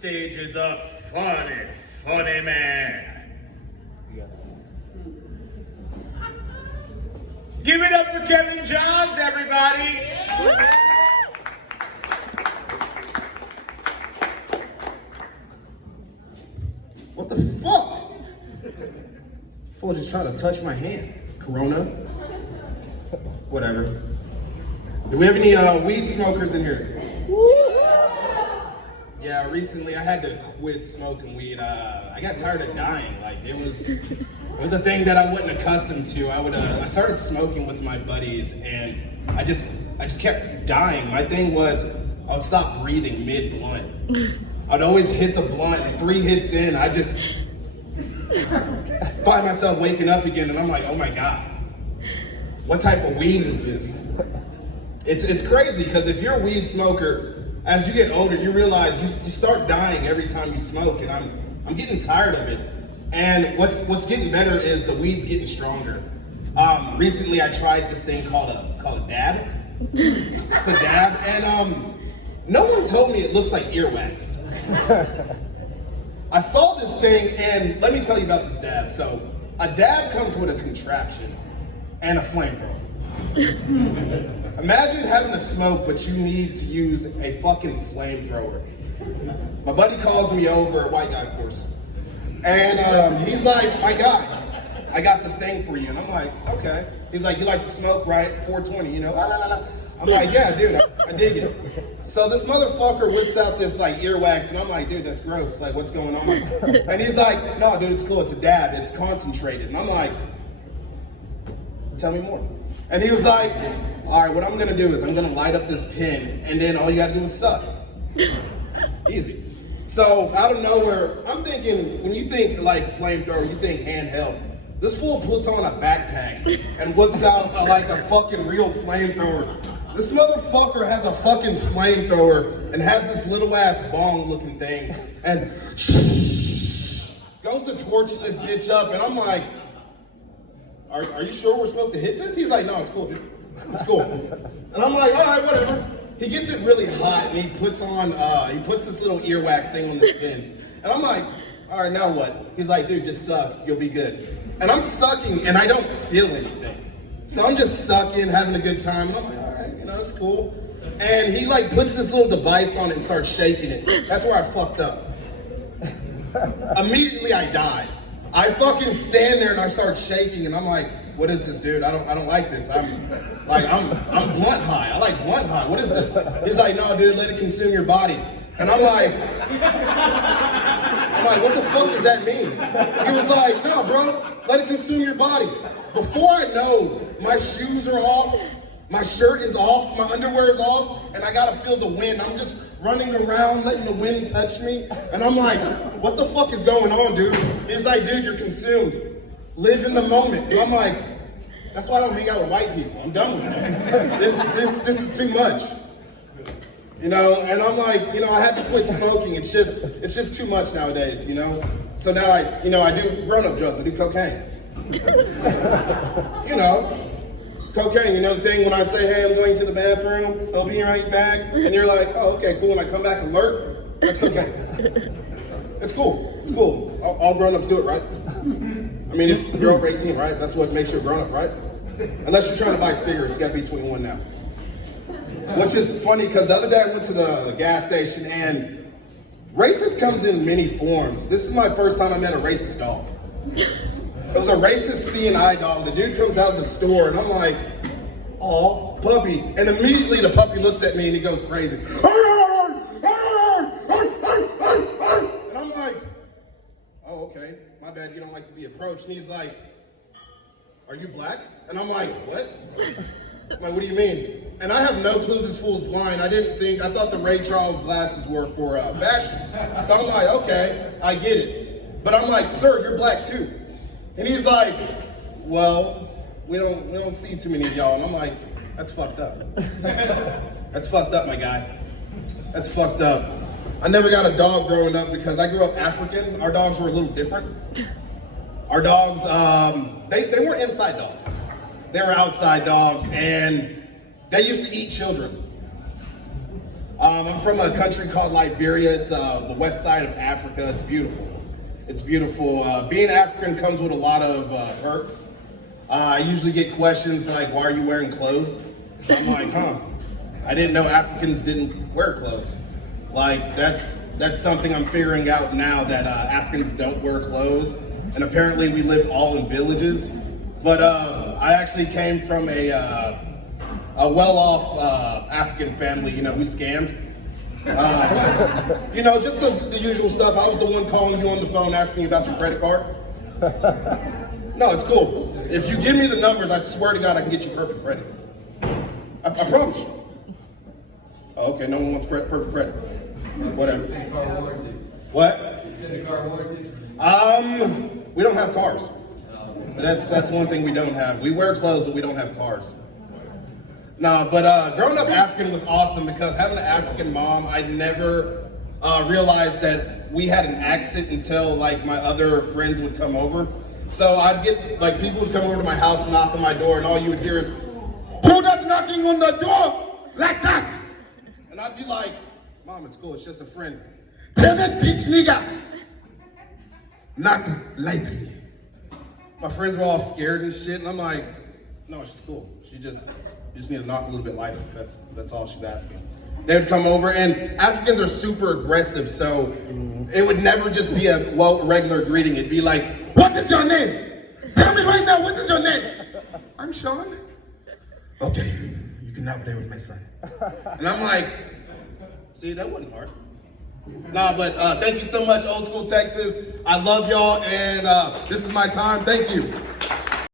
stage is a funny man. Give it up for Kevin Johns, everybody. What the fuck? Fool just tried to touch my hand. Corona? Whatever. Do we have any weed smokers in here? Yeah, recently I had to quit smoking weed. I got tired of dying. Like it was a thing that I wasn't accustomed to. I started smoking with my buddies, and I just kept dying. My thing was I would stop breathing mid blunt. I'd always hit the blunt, and 3 hits in, I just find myself waking up again, and I'm like, oh my god, what type of weed is this? It's crazy because if you're a weed smoker, as you get older, you realize you start dying every time you smoke, and I'm getting tired of it. And what's getting better is the weed's getting stronger. Recently, I tried this thing called a dab. It's a dab, and no one told me it looks like earwax. I saw this thing, and let me tell you about this dab. So, a dab comes with a contraption and a flamethrower. Imagine having a smoke, but you need to use a fucking flamethrower. My buddy calls me over, a white guy, of course, and he's like, my guy, I got this thing for you. And I'm like, okay. He's like, you like to smoke, right? 420, you know? I'm like, yeah, dude, I dig it. So this motherfucker whips out this like earwax, and I'm like, dude, that's gross. Like, what's going on? And he's like, no, dude, it's cool. It's a dab. It's concentrated. And I'm like, tell me more. And he was like, all right, what I'm gonna do is I'm gonna light up this pin, and then all you gotta do is suck. Easy. So out of nowhere, I'm thinking, when you think like flamethrower, you think handheld. This fool puts on a backpack and whips out like a fucking real flamethrower. This motherfucker has a fucking flamethrower and has this little ass bong looking thing and goes to torch this bitch up, and I'm like, are you sure we're supposed to hit this? He's like, no, it's cool, dude. It's cool. And I'm like, all right, whatever. He gets it really hot, and he puts this little earwax thing on the pin. And I'm like, all right, now what? He's like, dude, just suck, you'll be good. And I'm sucking, and I don't feel anything. So I'm just sucking, having a good time, and I'm like, all right, you know, it's cool. And he like puts this little device on it and starts shaking it. That's where I fucked up. Immediately I died. I fucking stand there and I start shaking, and I'm like, what is this, dude? I don't like this. I'm blunt high. I like blunt high. What is this? He's like, no, dude, let it consume your body. And I'm like, what the fuck does that mean? He was like, no, bro, let it consume your body. Before I know, my shoes are off, my shirt is off, my underwear is off, and I gotta feel the wind. I'm just running around, letting the wind touch me. And I'm like, what the fuck is going on, dude? He's like, dude, you're consumed. Live in the moment. And I'm like, that's why I don't hang out with white people. I'm done with that. This is too much. You know, and I'm like, you know, I had to quit smoking. It's just too much nowadays, you know? So now I do grown-up drugs. I do cocaine. You know, cocaine, you know the thing when I say, hey, I'm going to the bathroom, I'll be right back, and you're like, oh, okay, cool, when I come back alert, that's cocaine. It's cool, it's cool. All grown-ups do it, right? I mean, if you're over 18, right? That's what makes you a grown-up, right? Unless you're trying to buy cigarettes, you gotta be 21 now. Which is funny, because the other day I went to the gas station, and racist comes in many forms. This is my first time I met a racist dog. It was a racist CNI dog. The dude comes out of the store, and I'm like, aw, puppy. And immediately the puppy looks at me, and he goes crazy. And I'm like, oh, okay, my bad, you don't like to be approached. And he's like, are you black? And I'm like, what? I'm like, what do you mean? And I have no clue this fool's blind. I thought the Ray Charles glasses were for fashion. So I'm like, okay, I get it. But I'm like, sir, you're black too. And he's like, well, we don't see too many of y'all. And I'm like, that's fucked up. That's fucked up, my guy. That's fucked up. I never got a dog growing up because I grew up African. Our dogs were a little different. Our dogs, they weren't inside dogs. They were outside dogs, and they used to eat children. I'm from a country called Liberia. It's the west side of Africa. It's beautiful. It's beautiful. Being African comes with a lot of perks. I usually get questions like, why are you wearing clothes? I'm like, I didn't know Africans didn't wear clothes. Like, that's something I'm figuring out now, that Africans don't wear clothes. And apparently we live all in villages. But I actually came from a well-off African family. You know, we scammed. You know, just the usual stuff. I was the one calling you on the phone asking about your credit card. No, it's cool. If you give me the numbers, I swear to God, I can get you perfect credit. I promise you. Oh, okay, no one wants perfect credit. Whatever. What? Extended car warranty? We don't have cars. But that's one thing we don't have. We wear clothes, but we don't have cars. Nah, but growing up African was awesome because having an African mom, I never realized that we had an accent until like my other friends would come over. So I'd get, like, people would come over to my house, knock on my door, and all you would hear is, "Who that knocking on the door like that?" And I'd be like, "Mom, it's cool, it's just a friend." "Tell that bitch nigga, knock lightly." My friends were all scared and shit, and I'm like, "No, she's cool. You just need to knock a little bit lighter. That's all she's asking." They would come over, and Africans are super aggressive, so it would never just be a regular greeting. It'd be like, "What is your name? Tell me right now, what is your name?" "I'm Sean." "Okay, you can now play with my son." And I'm like, see, that wasn't hard. Nah, but thank you so much, Old School Texas. I love y'all, and this is my time. Thank you.